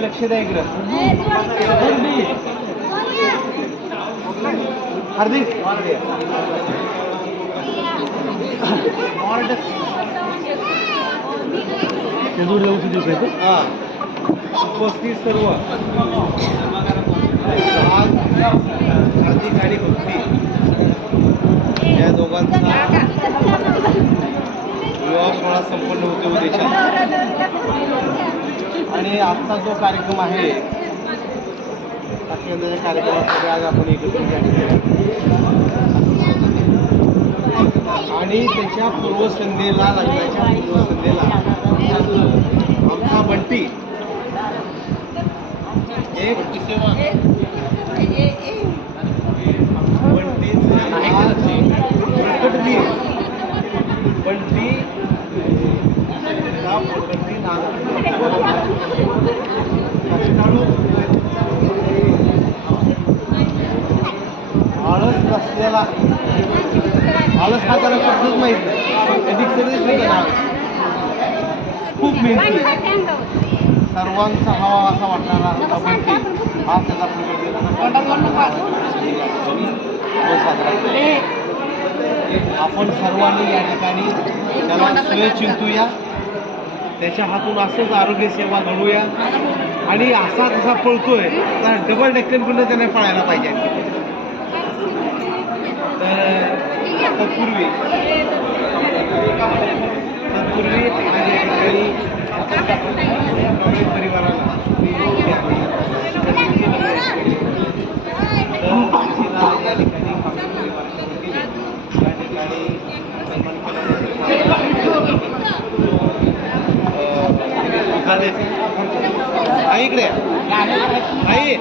लक्ष द्या इकडं. हार्दिक हां उपस्थित सर्व आज हार्दिक आणि भक्ती या दोघांचा विवाह सोहळा संपन्न होते उद्याच्या. आणि आजचा जो कार्यक्रम आहे साक्षगंधाच्या कार्यक्रमासाठी आज आपण एकत्र आणि त्याच्या पूर्वसंध्येला लग्नाच्या पूर्वसंध्येला आमचा बंटी एक बंटी आळस नसलेला आळस हा त्याला शब्दच माहित नाही. खूप मेहनती सर्वांचा हवा असा वाटणारा बंटी हा त्याचा साजरा आपण सर्वांनी या ठिकाणी त्याला श्रेय चिंतूया. त्याच्या हातून असंच आरोग्य सेवा घडूया आणि असा जसा पळतोय तर डबल डेक्कन त्याने पळायला पाहिजे. तर तत्पूर्वी परिवाराला आई इकडे आई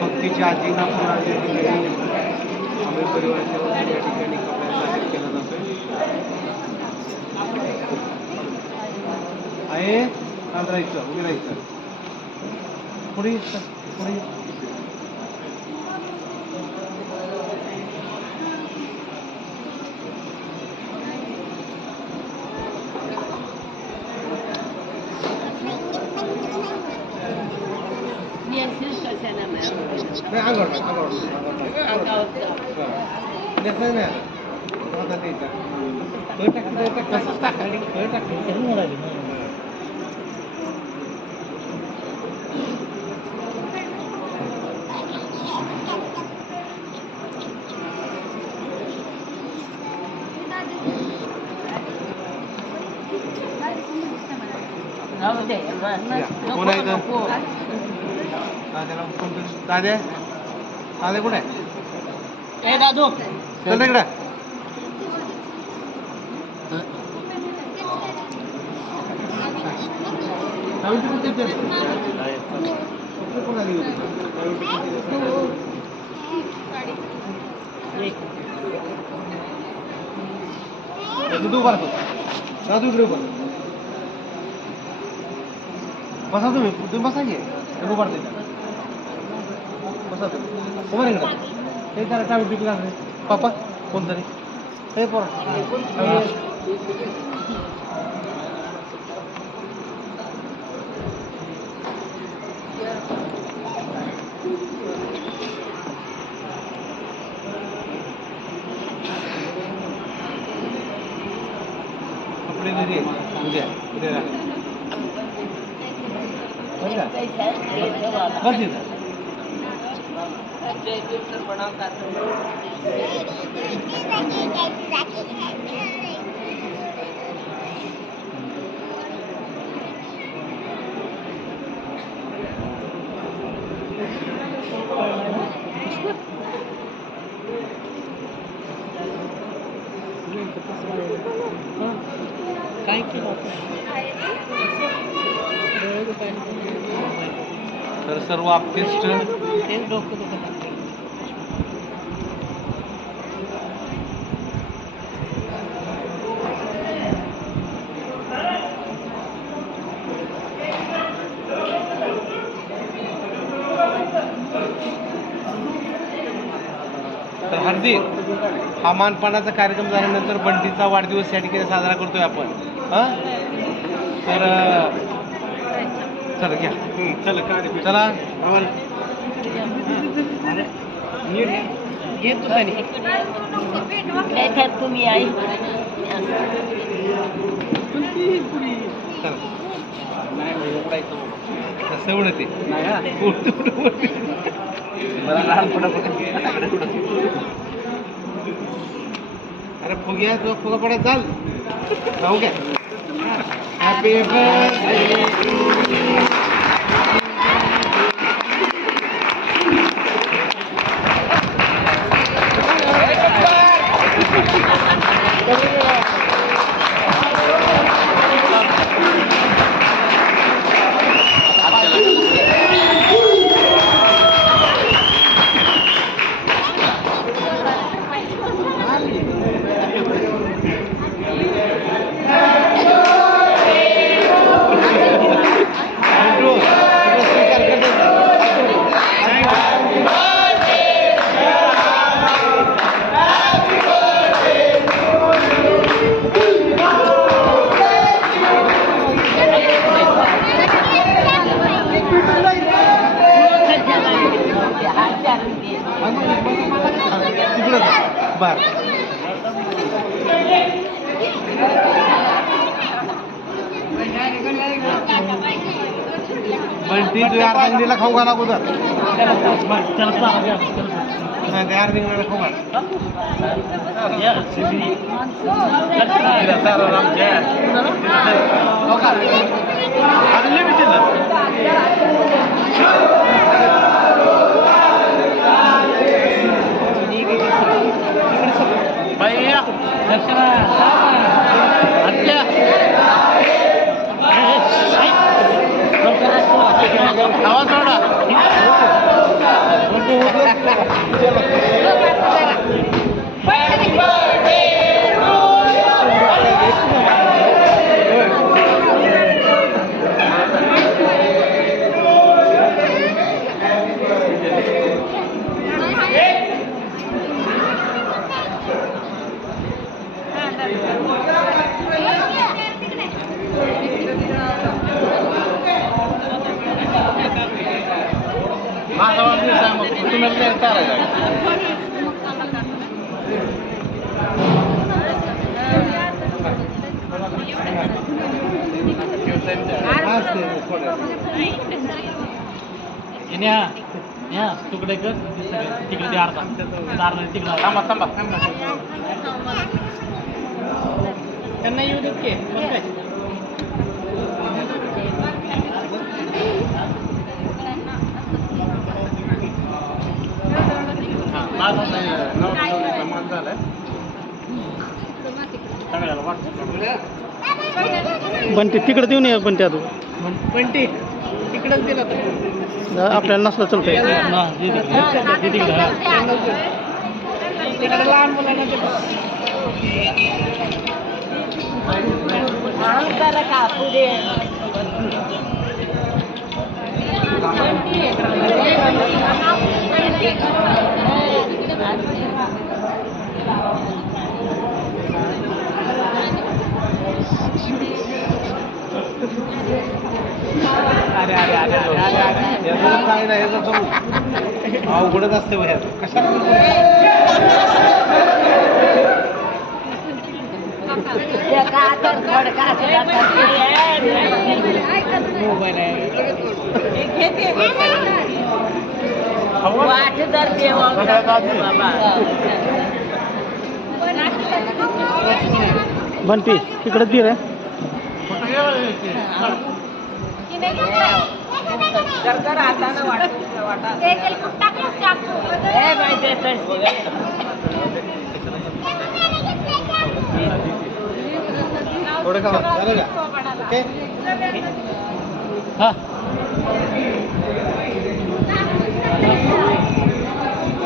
भक्तीच्या आजींना आम्ही परिवाराच्या वतीने या ठिकाणी कपड्याचा भेट केला जातो आहे. राहायचं उभी राहायचं पुढे पुढे नाही अंगावर नाही आता द्यायचा कसंच टाकायला कोण आहे इथं? दाद्याला फोन कर. दाद्या दाद्या कुठे आहे? ए दादू चल तिकडे. दादू इकडे बसा तुम्ही बसा की उभा बसा तुम्ही उभा इकडं. ते त्याला टाळू टिपी लागले पापा कोणतरी हे पोरा कपडे घरी उद्या बस इथं काय केलं तर सर्व आप्तेष्ट तर हार्दिक हा मानपानाचा कार्यक्रम झाल्यानंतर बंटीचा वाढदिवस या ठिकाणी साजरा करतोय आपण हां तर चला घ्या चला तुम्ही आई कसं एवढं ते अरे फुग्या तुला फुगा पडत चाल राहू घ्या हॅपी बर्थडे बर बंटी तू यार दिला खाऊ घाला अगोदर नाही तयार दिला खाऊ घाल आवाज थोडा माझा वाढदिवस आहे मग तुम्हाला चालायचं तुकडे कर तिकडे ते अर्धा तिकडे थांबा थांबा त्यांना येऊ देत की बंटी तिकडे देऊन ये बंटी आता बंटी तिकडेच दिला आपल्याला नसलं चालतंय तिकडे लहान मुलांना कापू दे अरे अरे अरे याचं काय नाही याचं अवघडच असते वह्या कशा मोबाईल आहे बंटी तिकडे दे रे थोडं खावा झालं का ओके हा